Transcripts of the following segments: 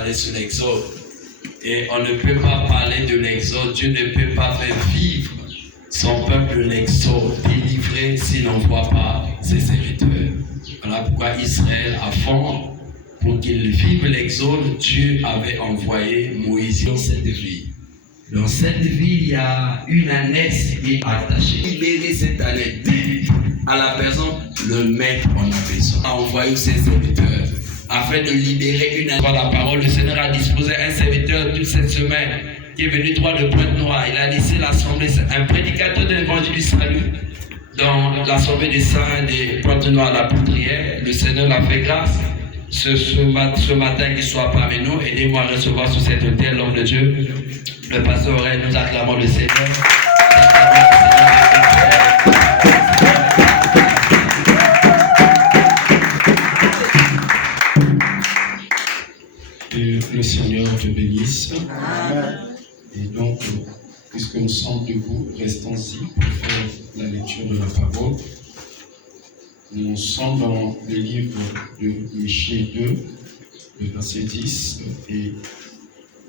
parler sur l'exode. Et on ne peut pas parler de l'exode. Dieu ne peut pas faire vivre son peuple de l'exode, délivré s'il n'envoie pas ses serviteurs. Voilà pourquoi Israël, à fond, pour qu'il vive l'exode, Dieu avait envoyé Moïse dans cette ville. Dans cette ville, il y a une ânesse qui est attachée. Libérer cette ânesse à la personne, le maître en a besoin. A envoyé ses serviteurs afin de libérer une ânesse. Par la parole, le Seigneur a disposé un serviteur toute cette semaine qui est venu droit de Pointe-Noire. Il a laissé l'assemblée, un prédicateur de l'évangile du salut dans l'assemblée des saints de Pointe-Noire, la poudrière. Le Seigneur l'a fait grâce. Ce matin qu'il soit parmi nous, aidez-moi à recevoir sur cet autel l'homme de Dieu. Le pasteur Aurèle, nous acclamons le Seigneur. Que le Seigneur te bénisse. Et donc, puisque nous sommes debout, restons-y pour faire la lecture de la parole. Nous sommes dans le livre de Michée 2, le verset 10, et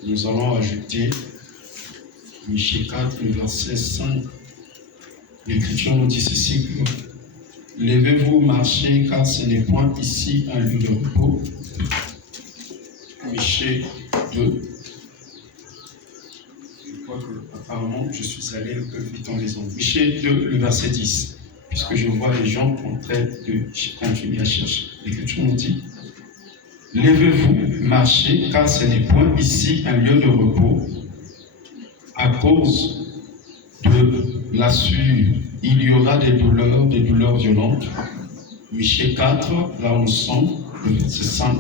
nous allons ajouter Michée 4, le verset 5. L'Écriture nous dit ceci: levez-vous, marchez, car ce n'est point ici un lieu de repos. Michée 2. Je crois que apparemment je suis allé un peu vite dans les ondes. Michée 2, le verset 10. Puisque je vois les gens en train de continuer à chercher. L'Écriture nous dit: levez-vous, marchez, car ce n'est point ici un lieu de repos. À cause de la sueur, il y aura des douleurs violentes. Michée 4, là où nous sommes, le verset 5.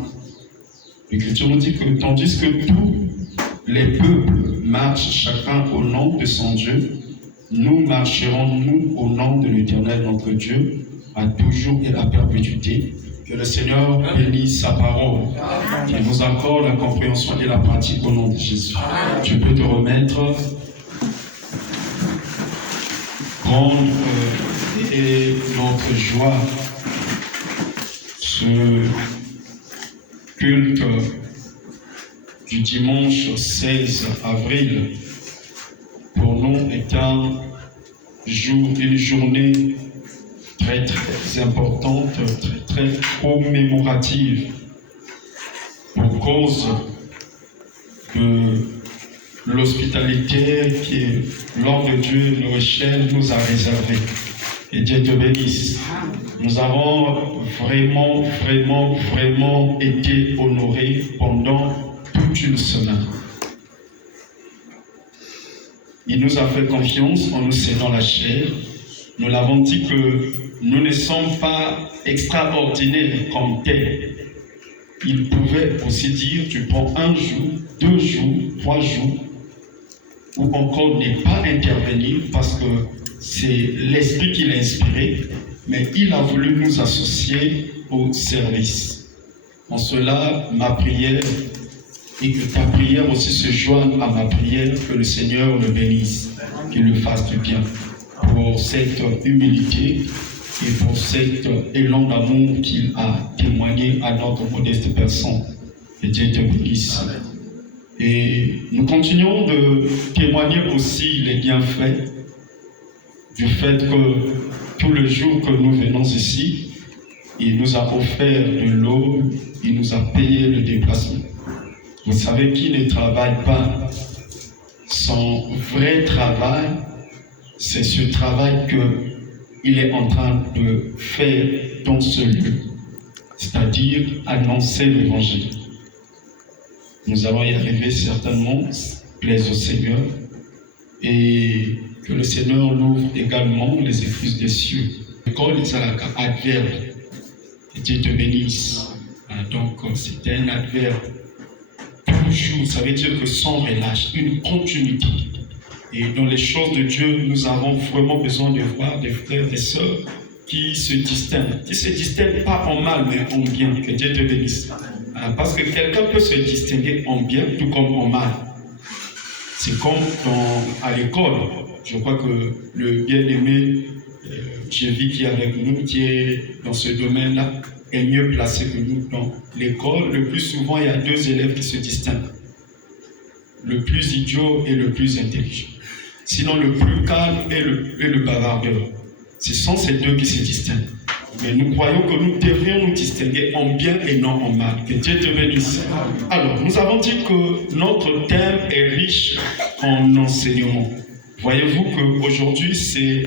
L'Écriture nous dit que tandis que tous les peuples marchent chacun au nom de son Dieu, nous marcherons, nous, au nom de l'Éternel notre Dieu, à toujours et à perpétuité. Que le Seigneur bénisse sa parole, qu'il nous accorde la compréhension et la pratique au nom de Jésus. Je peux te remettre. Grande est notre joie, ce culte du dimanche 16 avril, pour nous est une journée très très importante, très très commémorative, pour cause de l'hospitalité que l'homme de Dieu, le Rachel, nous a réservé. Et Dieu te bénisse. Nous avons vraiment, vraiment, vraiment été honorés pendant toute une semaine. Il nous a fait confiance en nous cédant la chair. Nous l'avons dit que nous ne sommes pas extraordinaires comme tels. Il pouvait aussi dire: tu prends un jour, 2 jours, 3 jours, ou encore ne pas intervenir parce que c'est l'Esprit qui l'a inspiré, mais il a voulu nous associer au service. En cela, ma prière, et que ta prière aussi se joigne à ma prière, que le Seigneur le bénisse, qu'il le fasse du bien, pour cette humilité et pour cet élan d'amour qu'il a témoigné à notre modeste personne. Et Dieu te bénisse. Et nous continuons de témoigner aussi les bienfaits du fait que tous les jours que nous venons ici, il nous a offert de l'eau, il nous a payé le déplacement. Vous savez qui ne travaille pas, son vrai travail, c'est ce travail qu'il est en train de faire dans ce lieu, c'est-à-dire annoncer l'évangile. Nous allons y arriver certainement, plaise au Seigneur, et que le Seigneur l'ouvre également les écluses des cieux. Quand les alaka adverbe, et Dieu te bénisse. Donc c'est un adverbe toujours, ça veut dire que sans relâche, une continuité. Et dans les choses de Dieu, nous avons vraiment besoin de voir des frères, des sœurs qui se distinguent pas en mal, mais en bien. Que Dieu te bénisse. Parce que quelqu'un peut se distinguer en bien, tout comme en mal. C'est comme à l'école. Je crois que le bien-aimé, j'ai vu qui est avec nous, qui est dans ce domaine-là, est mieux placé que nous. Dans l'école, le plus souvent, il y a 2 élèves qui se distinguent. Le plus idiot et le plus intelligent. Sinon, le plus calme et le bavardeur. Ce sont ces 2 qui se distinguent. Mais nous croyons que nous devrions nous distinguer en bien et non en mal. Que Dieu te bénisse. Alors, nous avons dit que notre thème est riche en enseignements. Voyez-vous qu'aujourd'hui, c'est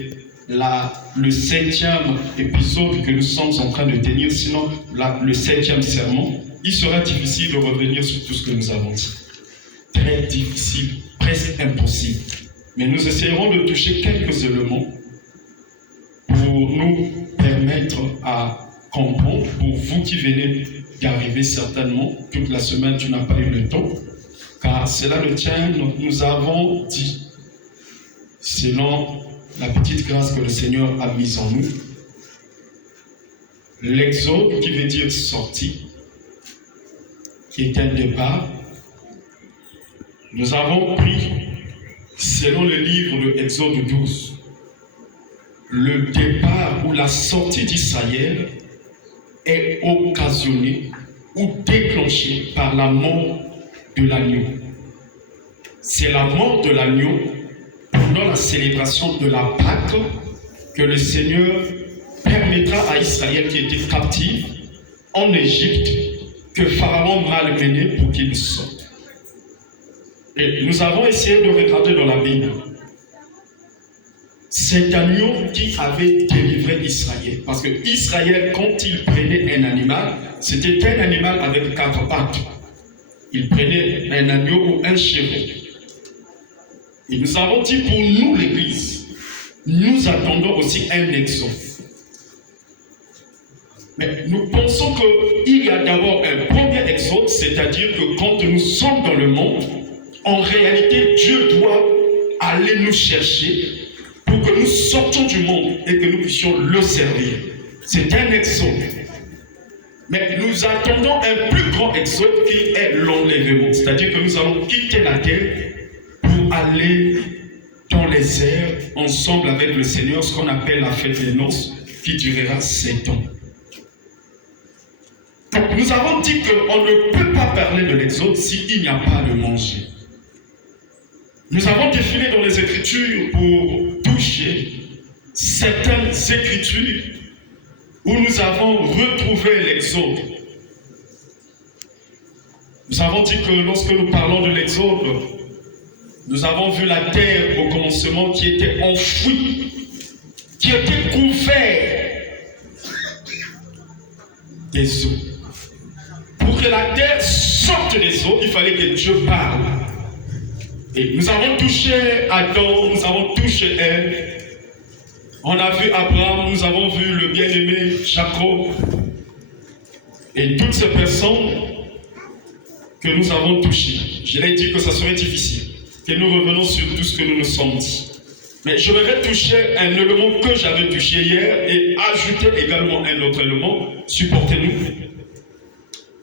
le 7e épisode que nous sommes en train de tenir, sinon le 7e sermon. Il sera difficile de revenir sur tout ce que nous avons dit. Très difficile, presque impossible. Mais nous essayerons de toucher quelques éléments pour nous permettre à comprendre, pour vous qui venez d'arriver certainement, toute la semaine tu n'as pas eu le temps, car cela le tient, nous avons dit, selon la petite grâce que le Seigneur a mise en nous, l'exode qui veut dire sortie, qui est un départ, nous avons pris, selon le livre de Exode 12, le départ ou la sortie d'Israël est occasionnée ou déclenchée par la mort de l'agneau. C'est la mort de l'agneau pendant la célébration de la Pâque que le Seigneur permettra à Israël qui était captif en Égypte que Pharaon malmené pour qu'il sorte. Et nous avons essayé de regarder dans la Bible cet agneau qui avait délivré Israël. Parce que Israël, quand il prenait un animal, c'était un animal avec 4 pattes. Il prenait un agneau ou un chevreau. Et nous avons dit pour nous, l'Église, nous attendons aussi un exode. Mais nous pensons qu'il y a d'abord un premier exode, c'est-à-dire que quand nous sommes dans le monde, en réalité, Dieu doit aller nous chercher pour que nous sortions du monde et que nous puissions le servir. C'est un exode. Mais nous attendons un plus grand exode qui est l'enlèvement. C'est-à-dire que nous allons quitter la terre pour aller dans les airs ensemble avec le Seigneur, ce qu'on appelle la fête des noces, qui durera 7 ans. Donc nous avons dit qu'on ne peut pas parler de l'exode s'il n'y a pas de manger. Nous avons défilé dans les Écritures pour toucher certaines Écritures où nous avons retrouvé l'exode. Nous avons dit que lorsque nous parlons de l'exode, nous avons vu la terre au commencement qui était enfouie, qui était couverte des eaux. Pour que la terre sorte des eaux, il fallait que Dieu parle. Et nous avons touché Adam, nous avons touché Ève. On a vu Abraham, nous avons vu le bien-aimé Jacob. Et toutes ces personnes que nous avons touchées. Je l'ai dit que ça serait difficile, que nous revenons sur tout ce que nous nous sommes dit. Mais je voudrais toucher un élément que j'avais touché hier et ajouter également un autre élément. Supportez-nous.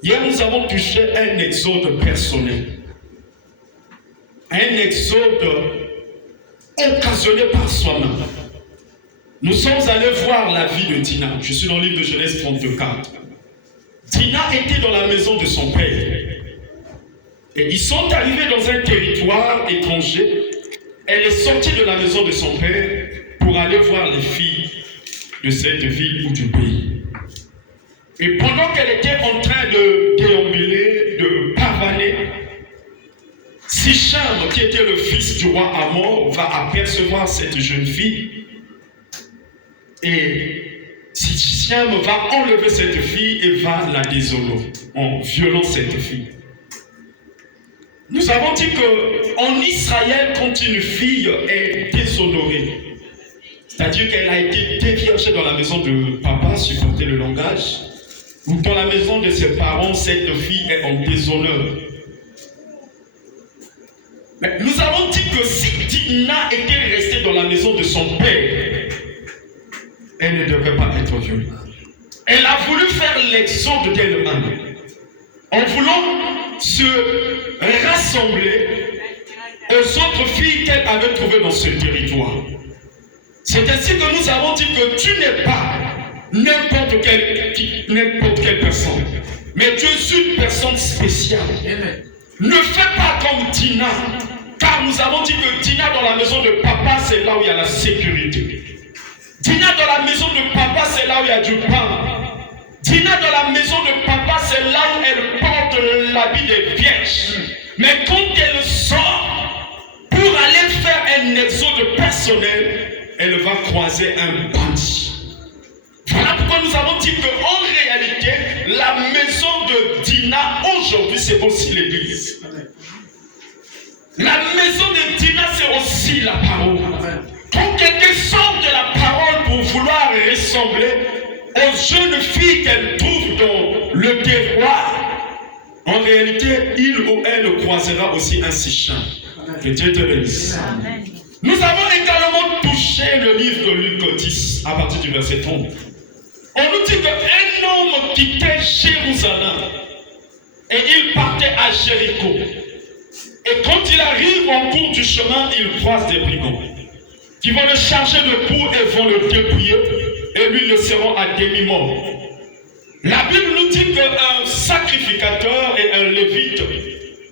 Hier, nous avons touché un exode personnel. Un exode occasionné par soi-même. Nous sommes allés voir la vie de Dina. Je suis dans le livre de Genèse 34. Dina était dans la maison de son père. Et ils sont arrivés dans un territoire étranger. Elle est sortie de la maison de son père pour aller voir les filles de cette ville ou du pays. Et pendant qu'elle était en train de déambuler, de pavaner, Sicham, qui était le fils du roi Amor, va apercevoir cette jeune fille. Et Sicham va enlever cette fille et va la déshonorer en violant cette fille. Nous avons dit qu'en Israël, quand une fille est déshonorée, c'est-à-dire qu'elle a été déviergée dans la maison de papa, supportez le langage, ou dans la maison de ses parents, cette fille est en déshonneur. Mais nous avons dit que si Dina était restée dans la maison de son père, elle ne devait pas être violée. Elle a voulu faire l'exode d'elle-même, en voulant se rassembler aux autres filles qu'elle avait trouvées dans ce territoire. C'est ainsi que nous avons dit que tu n'es pas n'importe quelle personne. Mais tu es une personne spéciale. Amen. Ne fais pas comme Tina. Car nous avons dit que Tina dans la maison de papa, c'est là où il y a la sécurité. Tina dans la maison de papa, c'est là où il y a du pain. Tina dans la maison de papa, c'est là où elle porte l'habit des vierges. Mais quand elle sort pour aller faire un exode personnel, elle va croiser un bandit. Voilà pourquoi nous avons dit qu'en réalité, la maison de Tina aujourd'hui, c'est aussi l'église. La maison de Tina, c'est aussi la parole. Quand quelqu'un sort de la parole pour vouloir ressembler aux jeunes filles qu'elle trouve dans le terroir, en réalité, il ou elle croisera aussi un Sichem. Que Dieu te bénisse. Nous avons également touché le livre de Luc 10, à partir du verset 30. On nous dit qu'un homme quittait Jérusalem et il partait à Jéricho. Et quand il arrive en cours du chemin, il croise des brigands qui vont le charger de coups et vont le dépouiller et lui le seront à demi-mort. La Bible nous dit qu'un sacrificateur et un lévite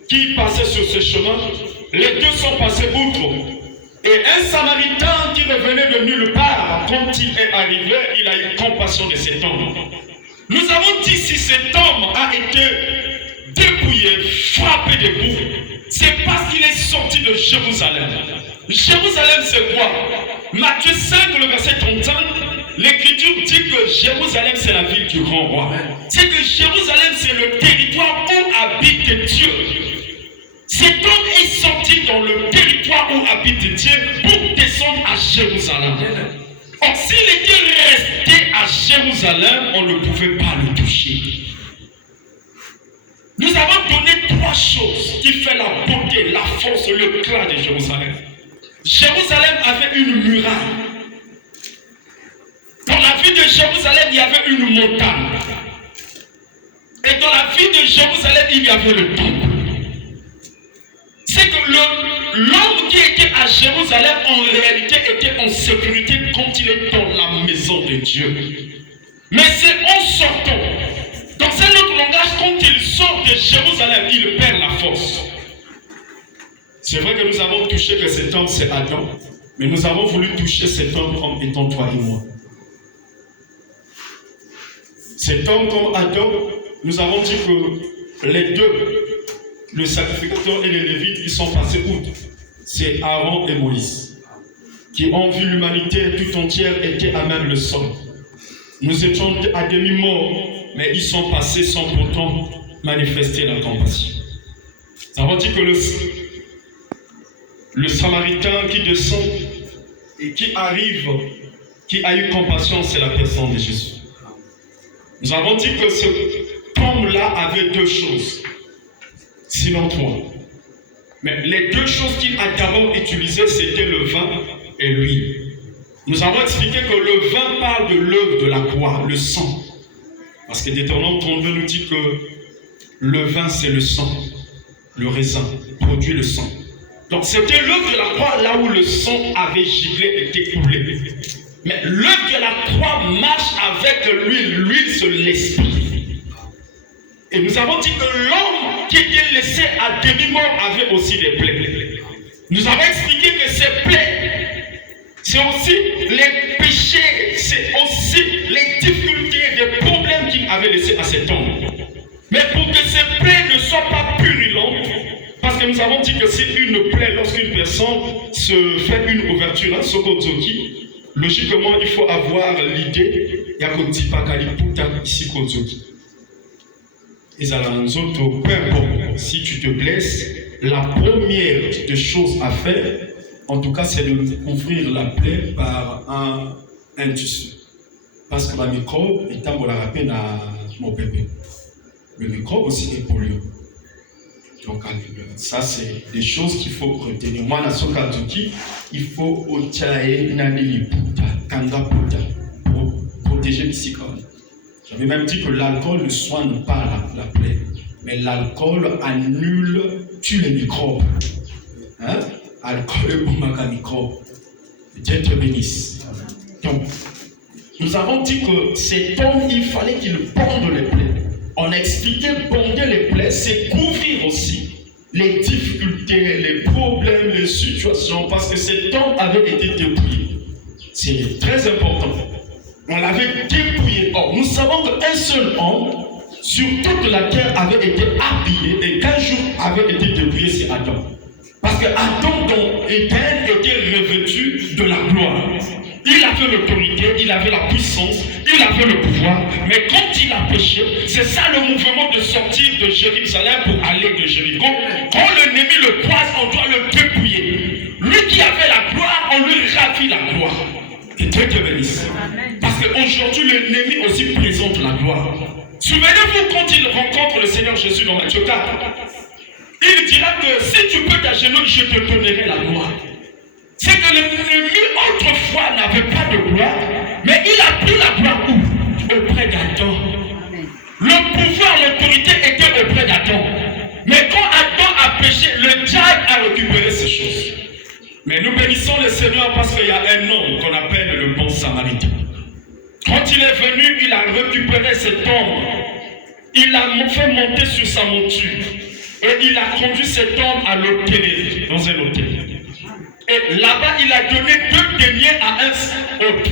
qui passaient sur ce chemin, les deux sont passés outre. Et un samaritain qui revenait de nulle part, quand il est arrivé, il a eu compassion de cet homme. Nous avons dit si cet homme a été dépouillé, frappé de coups, c'est parce qu'il est sorti de Jérusalem. Jérusalem, c'est quoi? Matthieu 5, le verset 35, l'Écriture dit que Jérusalem, c'est la ville du grand roi. C'est que Jérusalem, c'est le territoire où habite Dieu. Cet homme est sorti dans le territoire où habite Dieu pour descendre à Jérusalem. Or, s'il était resté à Jérusalem, on ne pouvait pas le toucher. Nous avons donné trois choses qui font la beauté, la force, le clan de Jérusalem. Jérusalem avait une muraille. Dans la ville de Jérusalem, il y avait une montagne. Et dans la ville de Jérusalem, il y avait le temple. C'est que l'homme qui était à Jérusalem, en réalité, était en sécurité quand il est dans la maison de Dieu. Mais c'est en sortant. Dans un autre langage, quand il sort de Jérusalem, il perd la force. C'est vrai que nous avons touché que cet homme, c'est Adam. Mais nous avons voulu toucher cet homme comme étant toi et moi. Cet homme comme Adam, nous avons dit que les deux, le sacrificateur et les lévites, ils sont passés outre. C'est Aaron et Moïse, qui ont vu l'humanité tout entière était à même le sol. Nous étions à demi-mort, mais ils sont passés sans pourtant manifester la compassion. Nous avons dit que le Samaritain qui descend et qui arrive, qui a eu compassion, c'est la personne de Jésus. Nous avons dit que ce homme-là avait deux choses. Sinon toi. Mais les deux choses qu'il a d'abord utilisées, c'était le vin et l'huile. Nous avons expliqué que le vin parle de l'œuvre de la croix, le sang. Parce que Deutéronome 32 nous dit que le vin, c'est le sang. Le raisin produit le sang. Donc c'était l'œuvre de la croix, là où le sang avait giglé et coulé. Mais l'œuvre de la croix marche avec l'huile. L'huile, c'est l'esprit. Et nous avons dit que l'homme qui était laissé à demi-mort avait aussi des plaies. Nous avons expliqué que ces plaies, c'est aussi les péchés, c'est aussi les difficultés, les problèmes qu'il avait laissés à cet homme. Mais pour que ces plaies ne soient pas purulentes, parce que nous avons dit que c'est une plaie lorsqu'une personne se fait une ouverture, un sokozoki, logiquement il faut avoir l'idée, il y a qu'on dit pas kaliputa ici kozoki. Et peu importe, si tu te blesses, la première des choses à faire, en tout cas, c'est de couvrir la plaie par un tissu. Parce que le microbe, étant pour la rappeler à mon bébé, le microbe aussi est polluant. Donc, ça, c'est des choses qu'il faut retenir. Moi, dans ce cas, il faut protéger le psychologue. J'avais même dit que l'alcool ne soigne pas la plaie, mais l'alcool annule, tue les microbes. Hein? Alcool est bon, microbe. Dieu te bénisse. Donc, nous avons dit que cet homme, il fallait qu'il bande les plaies. On a expliqué bonder les plaies, c'est couvrir aussi les difficultés, les problèmes, les situations, parce que cet homme avait été dépouillé. C'est très important. On l'avait dépouillé. Or, nous savons qu'un seul homme sur toute la terre avait été habillé et qu'un jour avait été dépouillé, c'est Adam. Parce que Adam, dans Éden, était revêtu de la gloire. Il avait l'autorité, il avait la puissance, il avait le pouvoir. Mais quand il a péché, c'est ça le mouvement de sortir de Jérusalem pour aller de Jéricho. Quand l'ennemi le croise, on doit le dépouiller. Lui qui avait la gloire, on lui ravit la gloire. Et Dieu te bénisse. Parce qu'aujourd'hui, l'ennemi aussi présente la gloire. Souvenez-vous quand il rencontre le Seigneur Jésus dans Matthieu 4. Il dira que si tu peux t'agenouiller, je te donnerai la gloire. C'est que l'ennemi autrefois n'avait pas de gloire, mais il a pris la gloire où? Auprès d'Adam. Le pouvoir, l'autorité était auprès d'Adam. Mais quand Adam a péché, le diable a récupéré ces choses. Mais nous bénissons le Seigneur parce qu'il y a un homme qu'on appelle le bon samaritain. Quand il est venu, il a récupéré cet homme. Il l'a fait monter sur sa monture. Et il a conduit cet homme à l'hôtel, dans un hôtel. Et là-bas, il a donné 2 deniers à un autre.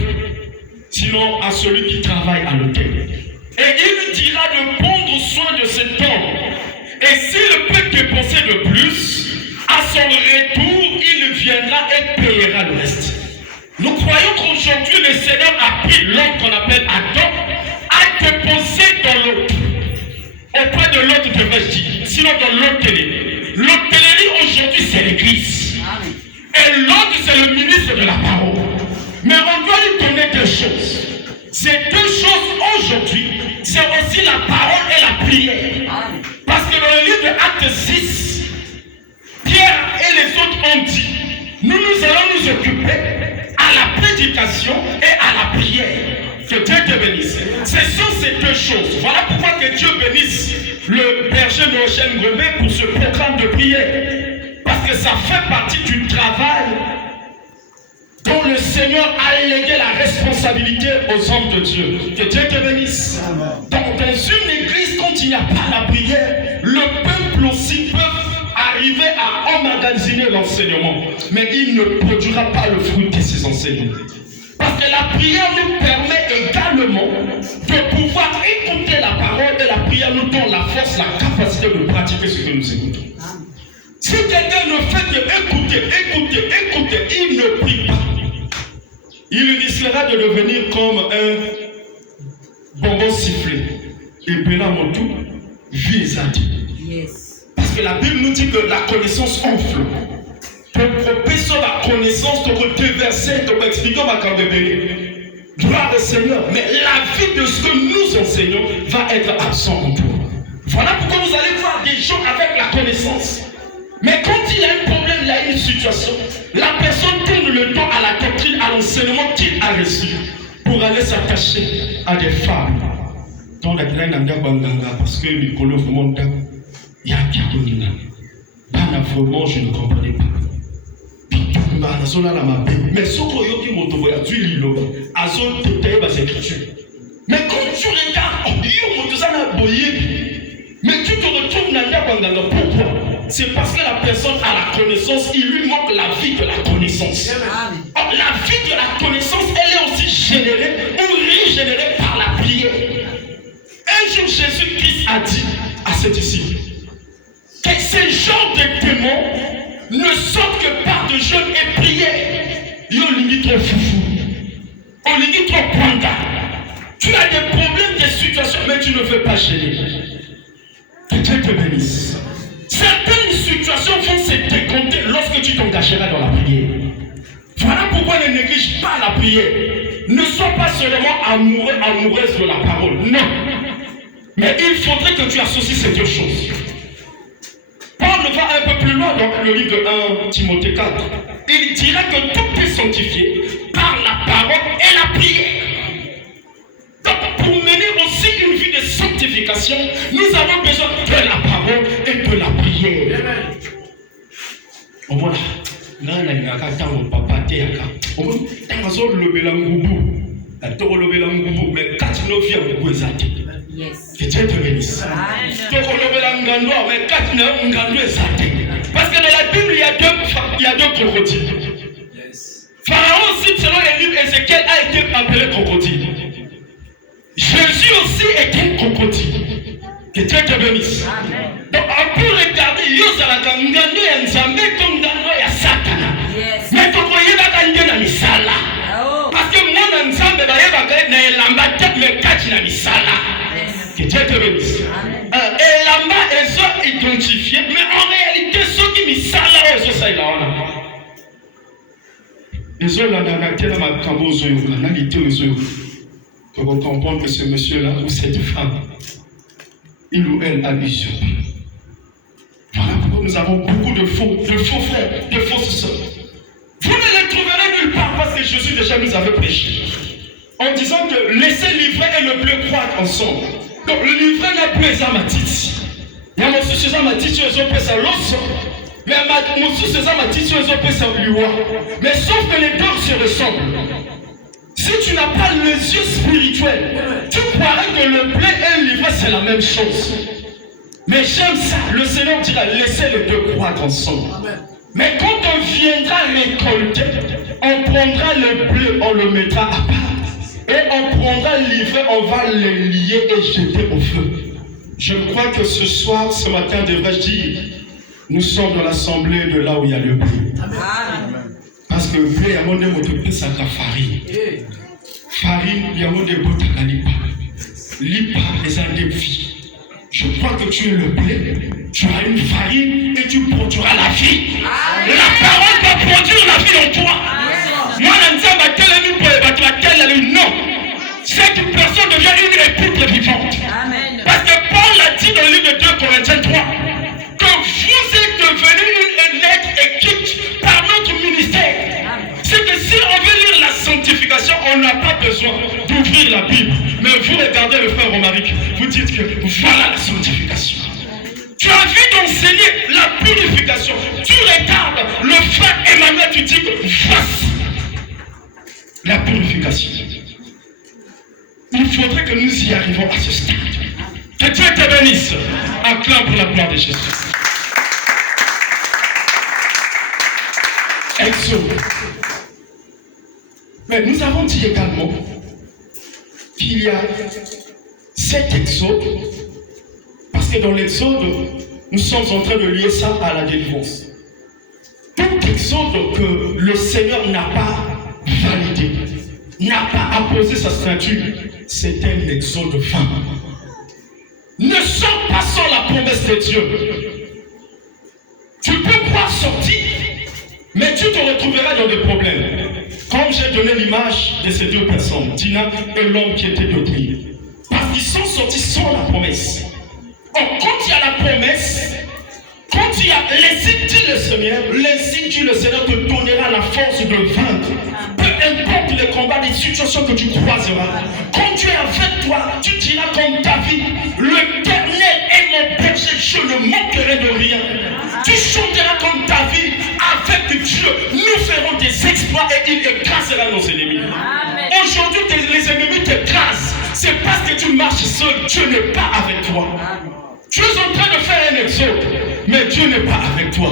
Sinon, à celui qui travaille à l'hôtel. Et il lui dira de prendre soin de cet homme. Et s'il peut dépenser de plus, à son retour, il viendra et payera le reste. Nous croyons qu'aujourd'hui, le Seigneur a pris l'homme qu'on appelle Adam, à dépenser dans l'autre. Auprès de l'autre, devrais-je dire, sinon dans l'hôtellerie. L'hôtellerie aujourd'hui, c'est l'église. Et l'autre, c'est le ministre de la parole. Mais on doit lui donner 2 choses. Ces 2 choses aujourd'hui, c'est aussi la parole et la prière. Parce que dans le livre de Actes 6, Pierre et les autres ont dit, nous allons nous occuper à la prédication et à la prière. Que Dieu te bénisse. Ce sont ces 2 choses. Voilà pourquoi que Dieu bénisse le berger Noël Gomé pour ce programme de prière. Parce que ça fait partie du travail dont le Seigneur a légué la responsabilité aux hommes de Dieu. Que Dieu te bénisse. Dans une église, quand il n'y a pas la prière, le peuple aussi peut arriver à emmagasiner l'enseignement. Mais il ne produira pas le fruit de ses enseignements. Parce que la prière nous permet également de pouvoir écouter la parole et la prière nous donne la force, la capacité de pratiquer ce que nous écoutons. Si quelqu'un ne fait que écouter, il ne prie pas. Il risquera de devenir comme un bonbon sifflé. Et Benamotou, Vizadi. Parce que la Bible nous dit que la connaissance enfle. Pour sur la connaissance, pour déverser, pour expliquer ma candébélé. Gloire au Seigneur. Mais la vie de ce que nous enseignons va être absent en toi. Voilà pourquoi vous allez voir des gens avec la connaissance. Mais quand il a un problème, il a une situation, la personne tourne le dos à la doctrine, à l'enseignement qu'il a reçu pour aller s'attacher à des femmes. Dans la grande Banganga, parce que Nicolo Fumonda, il y a Kiakonina. Vraiment, je ne comprenais pas. Mais ce que tu as dit, mais quand tu regardes, mais tu te retrouves dans la Banganga. Pourquoi? C'est parce que la personne a la connaissance, il lui manque la vie de la connaissance. Or, la vie de la connaissance, elle est aussi générée ou régénérée par la prière. Un jour, Jésus-Christ a dit à ses disciples que ces genres de démons ne sortent que par de jeûne et prière. Yo lingi trop foufou, on lingi trop panda. Tu as des problèmes, des situations, mais tu ne veux pas gêner. Que Dieu te bénisse. Certaines situations vont se décompter lorsque tu t'engageras dans la prière. Voilà pourquoi ne néglige pas la prière. Ne sois pas seulement amoureux, amoureuse de la parole. Non. Mais il faudrait que tu associes ces 2 choses. Paul va un peu plus loin dans le livre de 1 Timothée 4. Il dira que tout est sanctifié par la parole et la prière. Donc pour mener aussi une vie de sanctification, nous avons besoin de la parole et de la prière. Mais quand nous vivons, vous êtes. Que Dieu te bénisse. Parce que dans la Bible, il y a deux crocodiles. Pharaon aussi, selon les livres, Ézéchiel a été appelé crocodile. Jésus aussi était crocodile. Que Dieu te bénisse. Donc, on peut regarder, il y a Satan. Mais tu voyez la misala. Parce que moi, je suis que Dieu te bénisse. Et là-bas, ils sont identifiés, mais en réalité, ceux qui me salent, ils sont là. Ils ont la pour comprendre que ce monsieur-là ou cette femme, il ou elle a usurpé. Voilà pourquoi nous avons beaucoup de faux frères, de fausses sœurs. Vous ne les trouverez nulle part parce que Jésus déjà nous avait prêché. En disant que laissez l'ivraie et le bleu croître ensemble. Donc le livret n'a plus à ma titi. Il y a mon souci à ma titi, ils ont fait l'os. Mais mon souci à ma titi, ils ont fait l'oua. Mais sauf que les deux se ressemblent. Si tu n'as pas les yeux spirituels, tu croirais que le blé et le livret c'est la même chose. Mais j'aime ça. Le Seigneur dira laissez les deux croître ensemble. Mais quand on viendra récolter, on prendra le blé, on le mettra à part. Et on prendra le livret, on va les lier et jeter au feu. Je crois que ce soir, ce matin, devrais-je dire, nous sommes dans l'assemblée de là où il y a le blé. Parce que le blé, il y a mon démoté, ça a farine. Farine, il y a mon démoté, lipa. Lipa, les indéfis. Je crois que tu es le blé, tu as une farine et tu produiras la vie. La parole va produire la vie en toi. Moi, non. Cette personne devient une épître vivante. Parce que Paul a dit dans le livre de 2 Corinthiens 3 que vous êtes devenus une lettre écrite par notre ministère. C'est que si on veut lire la sanctification, on n'a pas besoin d'ouvrir la Bible. Mais vous regardez le frère Romaric, vous dites que voilà la sanctification. Tu as envie d'enseigner la purification. Tu regardes le frère Emmanuel, tu dis que voici la purification. Il faudrait que nous y arrivions à ce stade. Que Dieu te bénisse. Acclame pour la gloire de Jésus. Exode. Mais nous avons dit également qu'il y a cet exode, parce que dans l'exode, nous sommes en train de lier ça à la délivrance. Tout exode que le Seigneur n'a pas validé, n'a pas apposé sa statue, c'est un exode vain. Ne sors pas sans la promesse de Dieu. Tu peux croire sortir, mais tu te retrouveras dans des problèmes. Comme j'ai donné l'image de ces deux personnes, Tina et l'homme qui était dehors. Parce qu'ils sont sortis sans la promesse. Or, quand il y a la promesse, quand il y a l'insigne le Seigneur, l'insigne le Seigneur te donnera la force de vaincre. Peu importe les combats, les situations que tu croiseras. Quand tu es avec toi, tu diras comme David, l'Éternel est mon berger, je ne manquerai de rien. Tu chanteras comme David, avec Dieu, nous ferons des exploits et il écrasera nos ennemis. Aujourd'hui, les ennemis t'écrasent. C'est parce que tu marches seul, Dieu n'est pas avec toi. Tu es en train de faire un exode, mais Dieu n'est pas avec toi.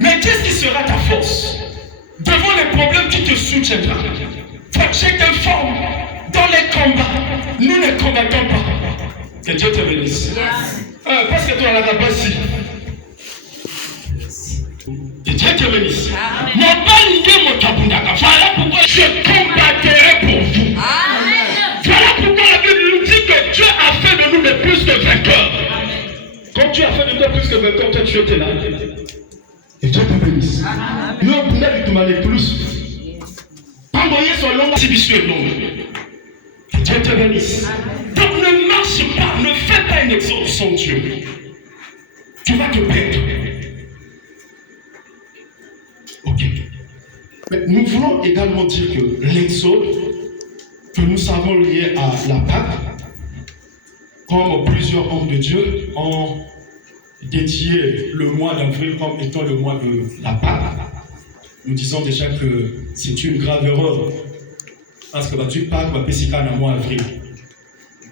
Mais qu'est-ce qui sera ta force? Devant les problèmes qui te soutiendra. Je t'informe, dans les combats, nous ne combattons pas. Que Dieu te bénisse. Parce que toi, la ici. Que Dieu te bénisse. Voilà pourquoi je combattrai pour vous. Voilà pourquoi la Bible nous dit que Dieu a fait de nous de plus de vainqueurs. Quand tu as fait de toi plus que vainqueurs, toi tu étais là. Et Dieu te bénisse. Nous, on pouvait lui demander plus. Envoyer son long exhibition long. Que Dieu te bénisse. Donc ne marche pas, ne fais pas un exode sans Dieu. Tu vas te perdre. Ok. Mais nous voulons également dire que l'exode que nous savons lié à la Pâque, comme plusieurs hommes de Dieu ont dédié le mois d'avril comme étant le mois de la Pâque, nous disons déjà que c'est une grave erreur Parce que tu Pâques, c'est qu'en mois avril.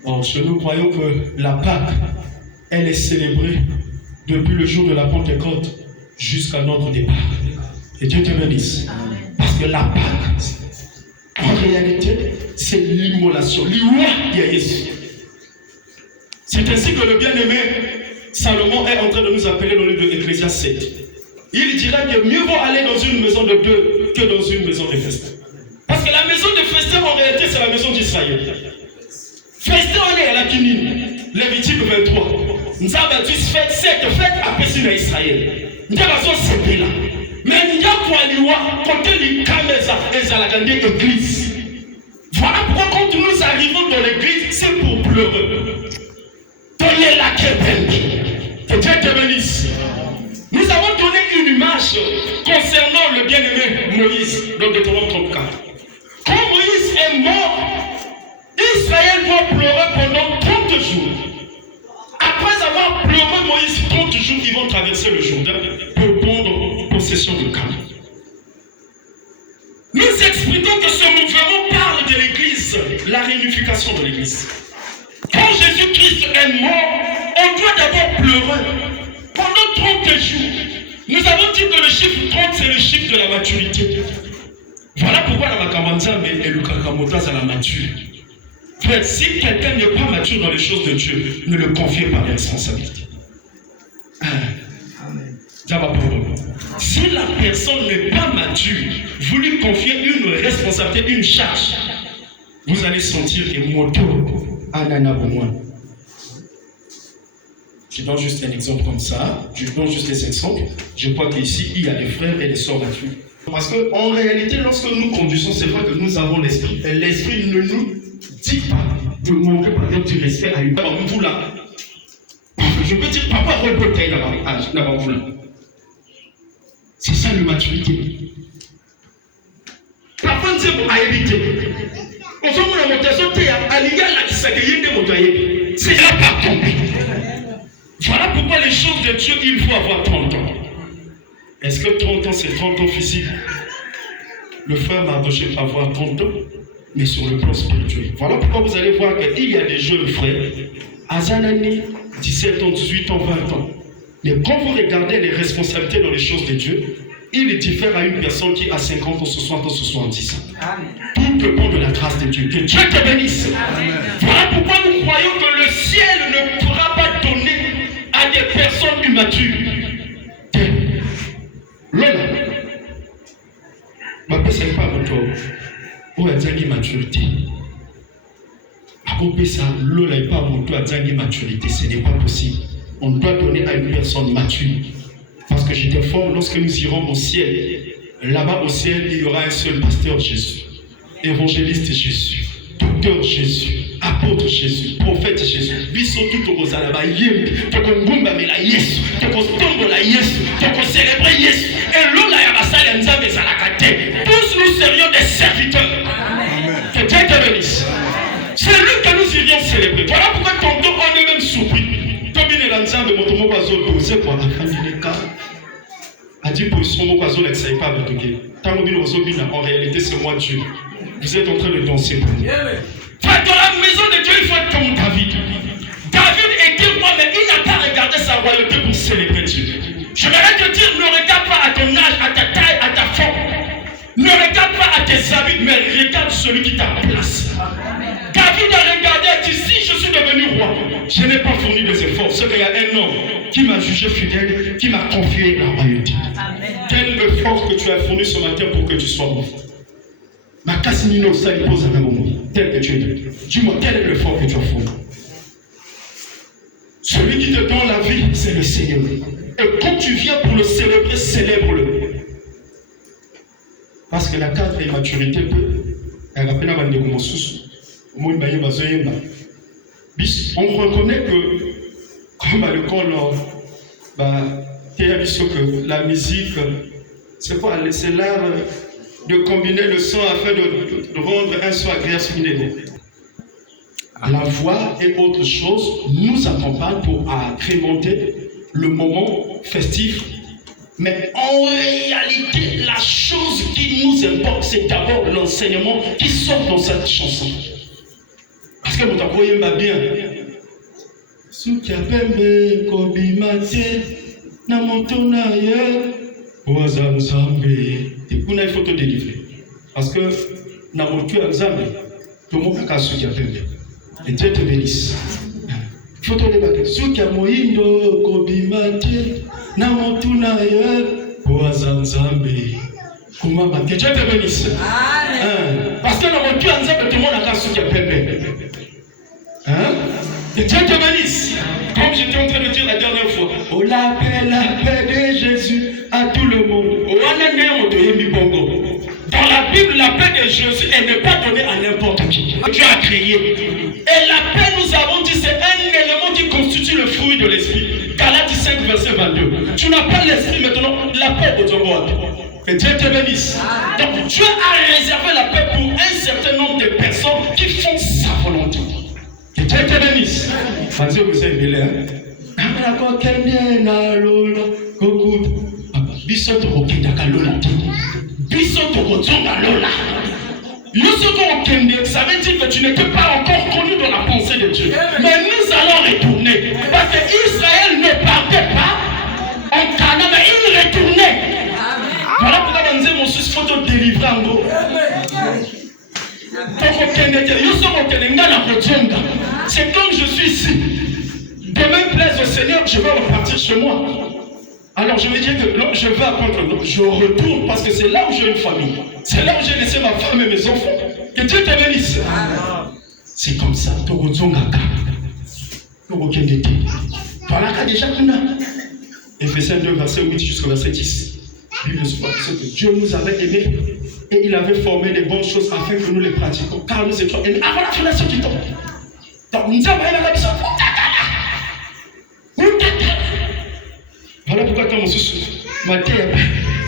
Bon, chez nous, croyons que la Pâque, elle est célébrée depuis le jour de la Pentecôte jusqu'à notre départ. Et Dieu te bénisse. Parce que la Pâque, en réalité, c'est l'immolation. C'est ainsi que le bien-aimé Salomon est en train de nous appeler dans le livre de Ecclésiaste 7. Il dira que mieux vaut aller dans une maison de deux que dans une maison de festin. Parce que la maison de festin, en réalité, c'est la maison d'Israël. Festin, on est à la Kinine, Lévitique 23. Nous avons dit cette fête après c'est Israël. Nous avons dit là. Mais nous avons quand les caméras et à la église. Voilà pourquoi quand nous arrivons dans l'église, c'est pour pleurer. Donnez la que Dieu te bénisse. Nous avons donné une image concernant le bien-aimé Moïse dans Deutéronome 34. Quand Moïse est mort, Israël doit pleurer pendant 30 jours. Après avoir pleuré Moïse 30 jours, ils vont traverser le Jourdain pour prendre possession de Canaan. Nous expliquons que ce mouvement parle de l'Église, la réunification de l'Église. Quand Jésus-Christ est mort, on doit d'abord pleurer pendant 30 jours. Nous avons dit que le chiffre 30, c'est le chiffre de la maturité. Voilà pourquoi la Makamanzambe et le Kakamotas à la mature. Frère, si quelqu'un n'est pas mature dans les choses de Dieu, ne le confiez pas les responsabilités. Si la personne n'est pas mature, vous lui confiez une responsabilité, une charge, vous allez sentir que moto anana moi. Je donne juste un exemple comme ça, je donne juste des exemples. Je crois qu'ici, il y a des frères et des sœurs matures. Parce qu'en réalité, lorsque nous conduisons, c'est vrai que nous avons l'esprit. Et l'esprit ne nous dit pas de manquer par exemple du respect à une femme. Je peux dire, papa, reporter d'abord. C'est ça la maturité. Papa, c'est pour éviter. On fait mon amotation, c'est là par tomber. Voilà pourquoi les choses de Dieu, il faut avoir 30 ans. Est-ce que 30 ans, c'est 30 ans physique? Le frère Mardoché peut avoir 30 ans, mais sur le plan spirituel. Voilà pourquoi vous allez voir qu'il y a des jeunes frères, à Zanani, 17 ans, 18 ans, 20 ans. Mais quand vous regardez les responsabilités dans les choses de Dieu, il diffère à une personne qui a 50 ans, 60 ans, 70 ans. Tout dépend de la grâce de Dieu. Que Dieu te bénisse. Voilà pourquoi nous croyons que le ciel ne pourra pas donner à des personnes immatures. L'homme, ma personne n'est pas à votre où a dit maturité. À côté ça, l'homme n'est pas à votre à dire maturité. Ce n'est pas possible. On doit donner à une personne mature. Parce que je t'informe, lorsque nous irons au ciel, là-bas au ciel, il y aura un seul pasteur Jésus, évangéliste Jésus, docteur Jésus, apôtre Jésus, prophète Jésus. Biso tout au Zalaba Yem, Tokongumba Mela Yesu, Tokotombola Yesu, Tokocélébrer Yesu, et l'Ola Yabasal Nzambe Zalakate. Tous nous serions des serviteurs. Que Dieu te bénisse. C'est lui que nous irions célébrer. Voilà pourquoi tantôt on est même surpris. Tobine Lanzambe Motomo Bazo Dose pour Afandineka. A dit position mon Bazo n'excelle pas avec Dieu. En réalité, c'est moi Dieu. Vous êtes en train de danser pour moi. Dans la maison de Dieu, il faut être comme David. David était roi, mais il n'a pas regardé sa royauté pour célébrer Dieu. Je voudrais te dire, ne regarde pas à ton âge, à ta taille, à ta forme. Ne regarde pas à tes habits, mais regarde celui qui t'a placé. David a regardé et dit, si je suis devenu roi, je n'ai pas fourni des efforts. C'est qu'il y a un homme qui m'a jugé fidèle, qui m'a confié la royauté. Quel effort que tu as fourni ce matin pour que tu sois roi? Ma casse-nino, ça il pose un moment, tel que tu es. Dis-moi, quel est l'effort que tu as fourni? Celui qui te donne la vie, c'est le Seigneur. Et quand tu viens pour le célébrer, célèbre-le. Parce que la cadre et maturité peut, on reconnaît que, comme à l'école, que la musique, c'est quoi? C'est l'art de combiner le son afin de rendre un son agréable. La voix et autre chose nous accompagnent pour agrémenter le moment festif Mais en réalité, la chose qui nous importe, c'est d'abord l'enseignement qui sort dans cette chanson. Parce que vous t'appuyez bien. Sukapembe kobimate na motona ye wazamzambe. Il faut te délivrer. Parce que na motu nzambe tout le monde a sukapembe. Et Dieu te bénisse. Il faut te délivrer. Sukamoindo kobimate na motona ye wazamzambe. Que Dieu te bénisse. Parce que na motu nzambe tout le monde a sukapembe. Hein? Que Dieu te bénisse. Comme j'étais en train de dire la dernière fois. Oh la paix de Jésus à tout le monde. Dans la Bible, la paix de Jésus, elle n'est pas donnée à n'importe qui. Dieu a créé. Et la paix, nous avons dit, c'est un élément qui constitue le fruit de l'esprit. Galates 5, verset 22. Tu n'as pas l'esprit maintenant, la paix au Zongo. Que Dieu te bénisse. Donc Dieu a réservé la paix pour un certain nombre de personnes qui font sa volonté. Que Dieu te bénisse. Dieu vous a aimé, hein? Ça veut dire que tu n'étais pas encore connu dans la pensée de Dieu. Mais nous allons retourner. Parce que Israël ne partait pas en Canaan, mais il retournait. Voilà pourquoi dans les émotions, il faut te délivrer en gros. C'est comme je suis ici. Demain, plaise au Seigneur, je vais repartir chez moi. Alors je me dis que non, je vais apprendre. Non, je retourne parce que c'est là où j'ai une famille. C'est là où j'ai laissé ma femme et mes enfants. Que Dieu te bénisse. C'est comme ça. Voilà déjà Ephésiens 2, verset 8 jusqu'au verset 10. Bible se parle que Dieu nous avait aimés et il avait formé des bonnes choses afin que nous les pratiquions. Car nous étions aimés avant la fondation du temps. Donc nous avons la mission. Voilà pourquoi quand on se souffle, ma terre,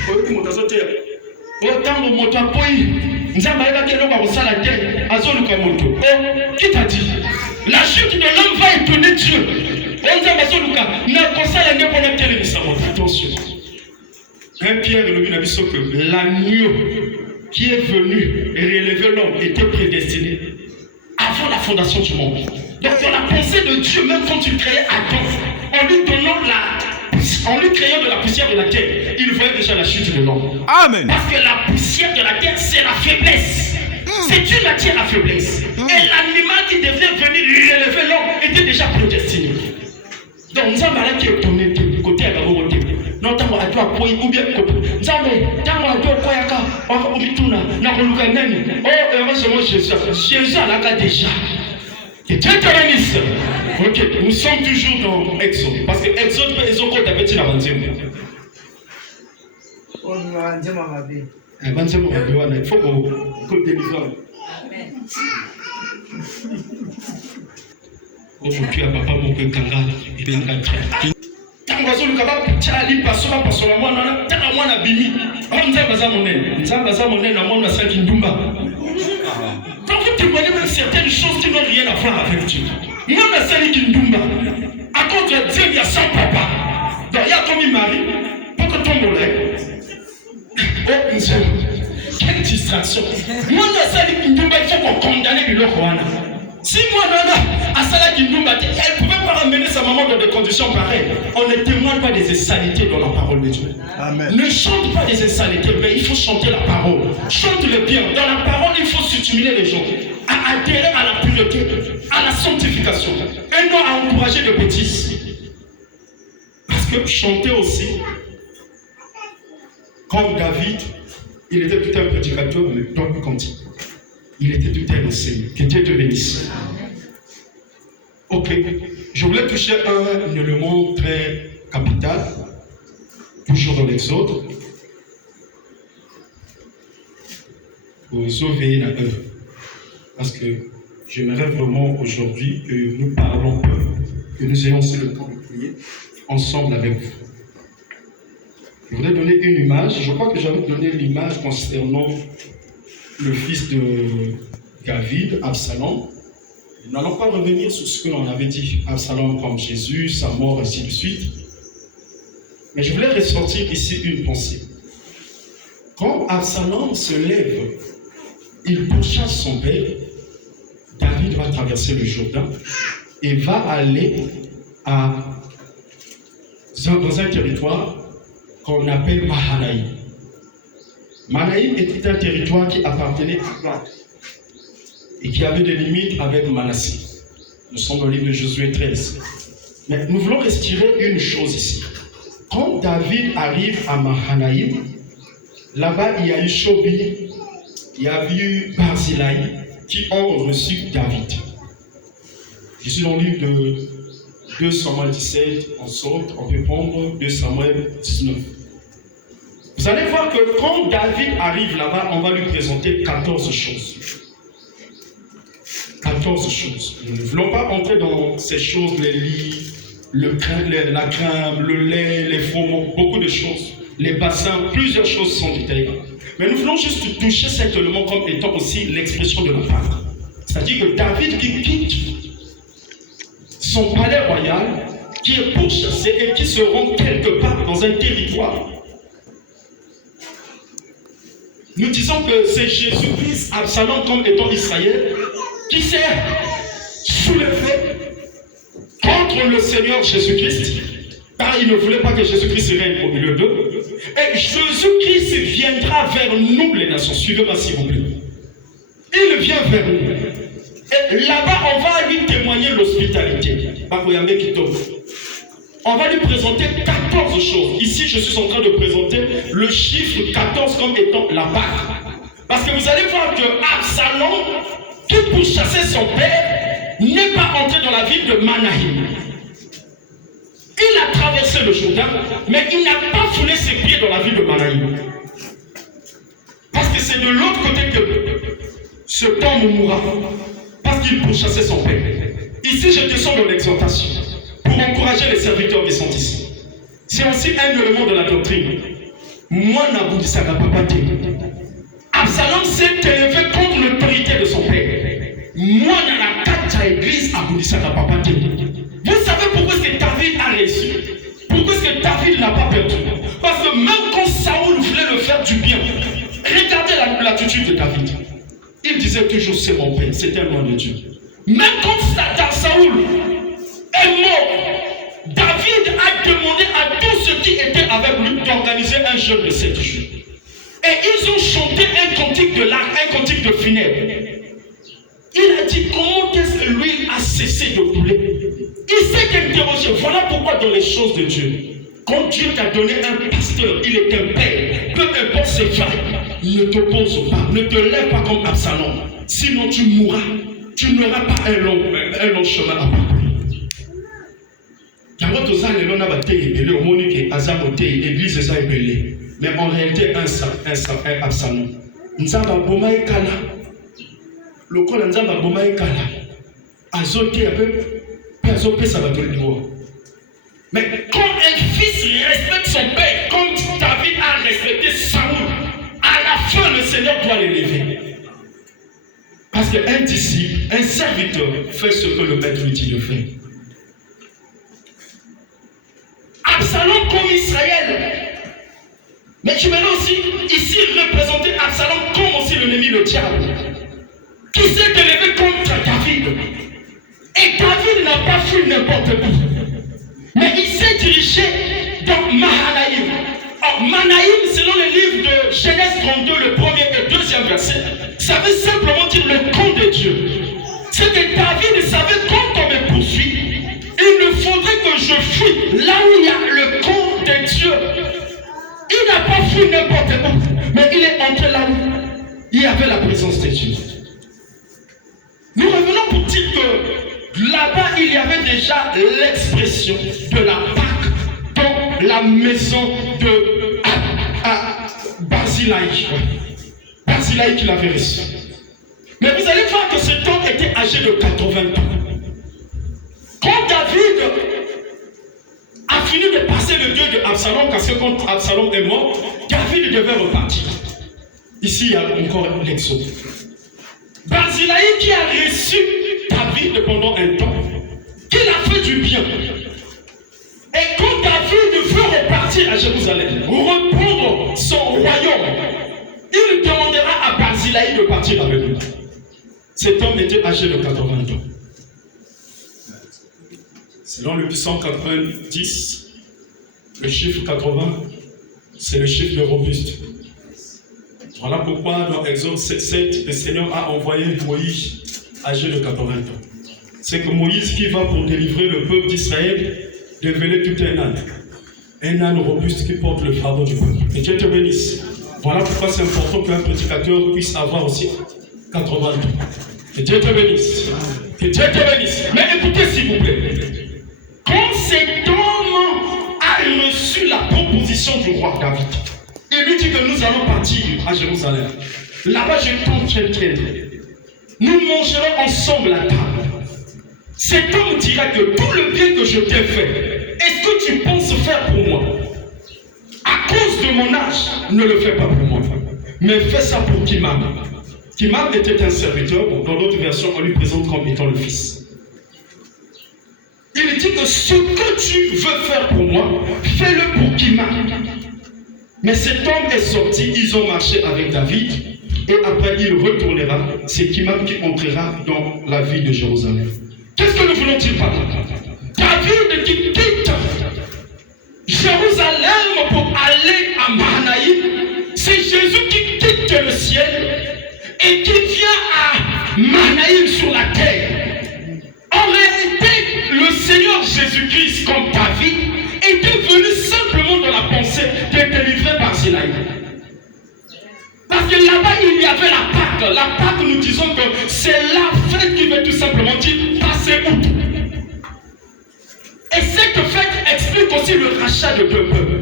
autant de moto à poï, nous avons la terre, on la terre, à zone comme moto. Oh, qui t'a dit? La chute de l'homme va étonner Dieu. On dit à Mazoluka, n'a pas ça la terre pour la terre, attention. Un Pierre et le Bible dit que l'agneau qui est venu et relever l'homme était prédestiné avant la fondation du monde. Donc dans la pensée de Dieu, même quand il créait Adam, en lui créant de la poussière de la terre, il voyait déjà la chute de l'homme. Amen. Parce que la poussière de la terre, c'est la faiblesse. C'est Dieu qui attire la faiblesse. Et l'animal qui devait venir relever l'homme était déjà prédestiné. Donc nous avons là qui est tourné du côté à la côté. Non, tant qu'on a dû appuyer ou bien côté. Nous avons tant qu'on a dû appuyer à on va au mituna, n'a pas le nani. Oh, heureusement Jésus. Jésus a là déjà. Que Dieu te bénisse. Ok, nous sommes toujours dans Exode. Parce que Exode peut être encore d'habitude la 20e. Oh, la 20e ma vie. La 20e ma vie, il faut qu'on délivre. Amen. Oh, tu as papa mon kanga et kanga très. Tango zo lukaba chali pasola pasola mwana tanga mwana bimi. On nzamba za monene na mwana sa kindumba. Donc vous témoignez même certaines choses qui n'ont rien à voir avec Dieu. Moi, je suis Kindumba. À cause de Dieu, il y a 100 papas. Donc il y a comme il marie, pour que ton mollet. Oh, monsieur, quelle distraction. Moi, je suis Kindumba, il faut qu'on condamne le Rwanda. Si moi, Nana, à Salah Kindumba, elle ne pouvait pas ramener sa maman dans des conditions pareilles. On ne témoigne pas des insanités dans la parole de Dieu. Amen. Ne chante pas des insanités, mais il faut chanter la parole. Chante le bien. Dans la parole, il faut stimuler les gens à adhérer à la pureté, à la sanctification, et non à encourager de bêtises. Parce que chanter aussi, comme David, il était tout un prédicateur, mais donc continue. Il était tout un enseignant. Que Dieu te bénisse. Ok, je voulais toucher un élément très capital, toujours dans l'Exode. Pour sauver la œuvre. Parce que j'aimerais vraiment aujourd'hui que nous parlons peu, que nous ayons aussi le temps de prier ensemble avec vous. Je voudrais donner une image. Je crois que j'avais donné l'image concernant le fils de David, Absalom. Nous n'allons pas revenir sur ce que l'on avait dit. Absalom comme Jésus, sa mort, ainsi de suite. Mais je voulais ressortir ici une pensée. Quand Absalom se lève, il pourchasse son père, David va traverser le Jourdain et va aller dans un territoire qu'on appelle Mahanaïm. Mahanaïm était un territoire qui appartenait à Gad et qui avait des limites avec Manassé. Nous sommes dans le livre de Josué 13. Mais nous voulons retirer une chose ici. Quand David arrive à Mahanaïm, là-bas il y a eu Shobi, il y a eu Barzillai qui ont reçu David. Je suis dans le livre de 2 Samuel 17, on saute, on peut prendre 2 Samuel 19. Vous allez voir que quand David arrive là-bas, on va lui présenter 14 choses. 14 choses. Nous ne voulons pas entrer dans ces choses, les lits, la crème, le lait, les fromages, beaucoup de choses. Les bassins, plusieurs choses sont détaillées. Mais nous voulons juste toucher cet élément comme étant aussi l'expression de la Pâque. C'est-à-dire que David qui quitte son palais royal, qui est pourchassé et qui se rend quelque part dans un territoire. Nous disons que c'est Jésus-Christ, Absalom comme étant Israël, qui s'est soulevé contre le Seigneur Jésus-Christ, car il ne voulait pas que Jésus-Christ règne au milieu d'eux. Et Jésus-Christ viendra vers nous, les nations. Suivez-moi s'il vous plaît. Il vient vers nous. Et là-bas, on va lui témoigner l'hospitalité. On va lui présenter 14 choses. Ici, je suis en train de présenter le chiffre 14 comme étant la Pâque. Parce que vous allez voir que Absalom, qui pourchassait son père, n'est pas entré dans la ville de Mahanaïm. Il a traversé le Jourdain, mais il n'a pas foulé ses pieds dans la ville de Mahanaïm. Parce que c'est de l'autre côté que ce temps mourra. Parce qu'il pourchassait son père. Ici, je descends dans l'exhortation pour encourager les serviteurs qui sont ici. C'est aussi un élément de la doctrine. Moi, Naboudissaka Papate. Absalom s'est élevé contre l'autorité de son père. Moi, dans la carte de l'église, Naboudissaka Papate. Vous savez pourquoi est-ce que David a réussi? Pourquoi est-ce que David n'a pas perdu? Parce que même quand Saoul voulait le faire du bien, regardez l'attitude de David. Il disait toujours c'est mon père, c'est un nom de Dieu. Même quand Saoul est mort, David a demandé à tous ceux qui étaient avec lui d'organiser un jeûne de 7 jours. Et ils ont chanté un cantique de larmes, un cantique de funèbre. Il a dit comment est-ce que lui a cessé de couler. Il s'est interrogé. Voilà pourquoi dans les choses de Dieu, quand Dieu t'a donné un pasteur, il est un père, peu importe ses failles, ne t'oppose pas, ne te lève pas comme Absalom, sinon tu mourras, tu n'auras pas un long chemin à parcourir. Mais en réalité, un Absalom. Nzamba boma ekala. Lokola nzamba boma ekala. Azote peu azope ça va te le droit. Mais quand un fils respecte son père, comme David a respecté Saoul, à la fin le Seigneur doit l'élever. Parce qu'un disciple, un serviteur, fait ce que le maître lui dit de faire. Absalom comme Israël. Mais je vais aussi ici représenter Absalom comme aussi l'ennemi, le diable, qui s'est élevé contre David. Et David n'a pas fui n'importe où. Mais il s'est dirigé dans Mahanaïm. Or, Mahanaïm, selon le livre de Genèse 32, le premier et deuxième verset, ça veut simplement dire le camp de Dieu. C'est que David savait quand on me poursuit, il ne faudrait que je fuis là où il y a le camp de Dieu. Il n'a pas fui n'importe où, mais il est entré là où il y avait la présence de Dieu. Nous revenons pour dire que là-bas, il y avait déjà l'expression de la Pâque dans la maison de Barzillai. Barzillai qui l'avait reçu. Mais vous allez voir que cet homme était âgé de 80 ans. Quand David a fini de passer le deuil de Absalom, parce que quand Absalom est mort, David devait repartir. Ici, il y a encore l'exode. Barzillai qui a reçu David pendant un temps, qu'il a fait du bien. Et quand David veut repartir à Jérusalem, reprendre son royaume, il demandera à Barzillai de partir avec lui. Cet homme était âgé de 80 ans. Selon le psaume 90, le chiffre 80, c'est le chiffre de robuste. Voilà pourquoi dans Exode 7, le Seigneur a envoyé Moïse âgé de 80 ans. C'est que Moïse qui va pour délivrer le peuple d'Israël devenait tout un âne robuste qui porte le fardeau du peuple. Que Dieu te bénisse. Voilà pourquoi c'est important qu'un prédicateur puisse avoir aussi 80 ans. Que Dieu te bénisse. Que Dieu te bénisse. Mais écoutez s'il vous plaît. Quand cet homme a reçu la proposition du roi David, il lui dit que nous allons partir à Jérusalem. Là-bas, je compte quelqu'un. Nous mangerons ensemble à table. Cet homme dira que tout le bien que je t'ai fait, est-ce que tu penses faire pour moi? À cause de mon âge, ne le fais pas pour moi. Mais fais ça pour Kimam. Kimam était un serviteur. Dans d'autres versions, on lui présente comme étant le fils. Il dit que ce que tu veux faire pour moi, fais-le pour Kimam. Mais cet homme est sorti, ils ont marché avec David, et après il retournera. C'est Kimam qui entrera dans la ville de Jérusalem. Qu'est-ce que nous voulons dire par là? David qui quitte Jérusalem pour aller à Mahanaïm, c'est Jésus qui quitte le ciel et qui vient à Mahanaïm sur la terre. En réalité, le Seigneur Jésus-Christ, comme David, était venu simplement dans la pensée d'être délivré par Sinaï. Parce que là-bas, il y avait la Pâque. La Pâque, nous disons que c'est la fête qui veut tout simplement dire passer outre. Et cette fête explique aussi le rachat de deux peuples.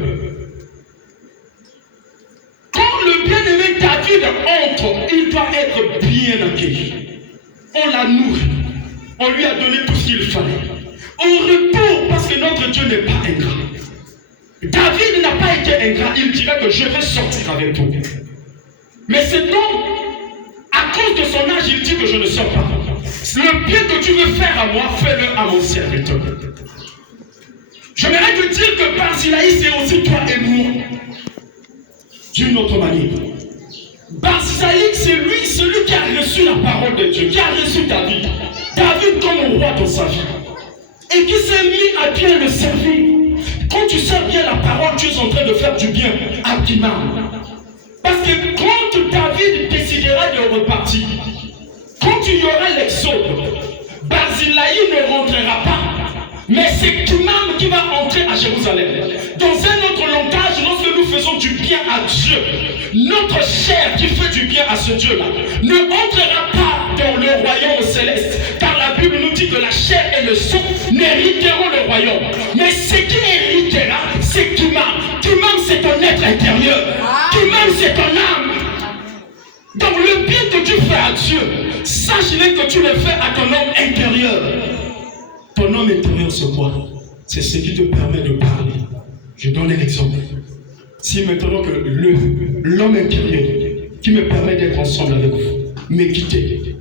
Quand le bien-aimé David entre, il doit être bien accueilli. On l'a nourri. On lui a donné tout ce qu'il fallait. Au retour, parce que notre Dieu n'est pas ingrat. David n'a pas été ingrat. Il dirait que je vais sortir avec toi. Mais cet homme, à cause de son âge, il dit que je ne sors pas. Le bien que tu veux faire à moi, fais-le à mon serviteur. J'aimerais te dire que Barzillai, c'est aussi toi et moi. D'une autre manière. Barzillai, c'est lui, celui qui a reçu la parole de Dieu, qui a reçu David. David comme roi dans sa vie. Et qui s'est mis à bien le servir. Quand tu sers bien la parole, tu es en train de faire du bien à Kimam. Parce que quand David décidera de repartir, quand il y aura l'exode, Barzillai ne rentrera pas. Mais c'est Kimam qui va entrer à Jérusalem. Dans un autre langage, lorsque nous faisons du bien à Dieu, notre chair qui fait du bien à ce Dieu-là ne entrera pas dans le royaume céleste. Car la Bible nous dit que la chair et le sang n'hériteront le royaume. Mais ce qui héritera, c'est Kimam. Kimam, c'est ton être intérieur. Kimam, c'est ton âme. Donc le bien que tu fais à Dieu, sache-le que tu le fais à ton homme intérieur. Ton homme intérieur, c'est quoi? C'est ce qui te permet de parler. Je donne un exemple. Si maintenant que l'homme intérieur qui me permet d'être ensemble avec vous m'est quitté,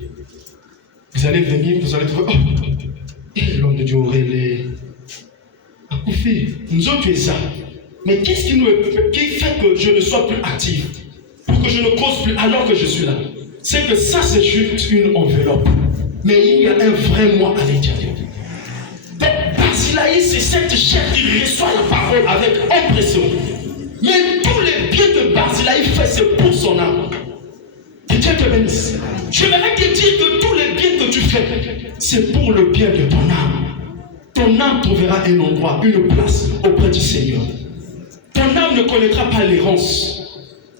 vous allez venir, vous allez trouver, oh, l'homme de Dieu aurait les accouphés. Nous autres, tu es ça. Mais qu'est-ce qui fait que je ne sois plus actif? Pour que je ne cause plus alors que je suis là? C'est que ça, c'est juste une enveloppe. Mais il y a un vrai moi à l'intérieur. Donc, Barzillai, c'est cette chair qui reçoit la parole avec impression. Mais tous les biens que Barzillai fait, c'est pour son âme. Que Dieu te bénisse. J'aimerais te dire que tous les biens que tu fais, c'est pour le bien de ton âme. Ton âme trouvera un endroit, une place auprès du Seigneur. Ton âme ne connaîtra pas l'errance.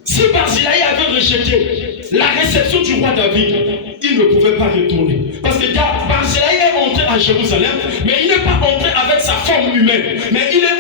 Si Barzillai avait rejeté la réception du roi David, il ne pouvait pas retourner. Parce que Barzillai est entré à Jérusalem, mais il n'est pas entré avec sa forme humaine, mais il est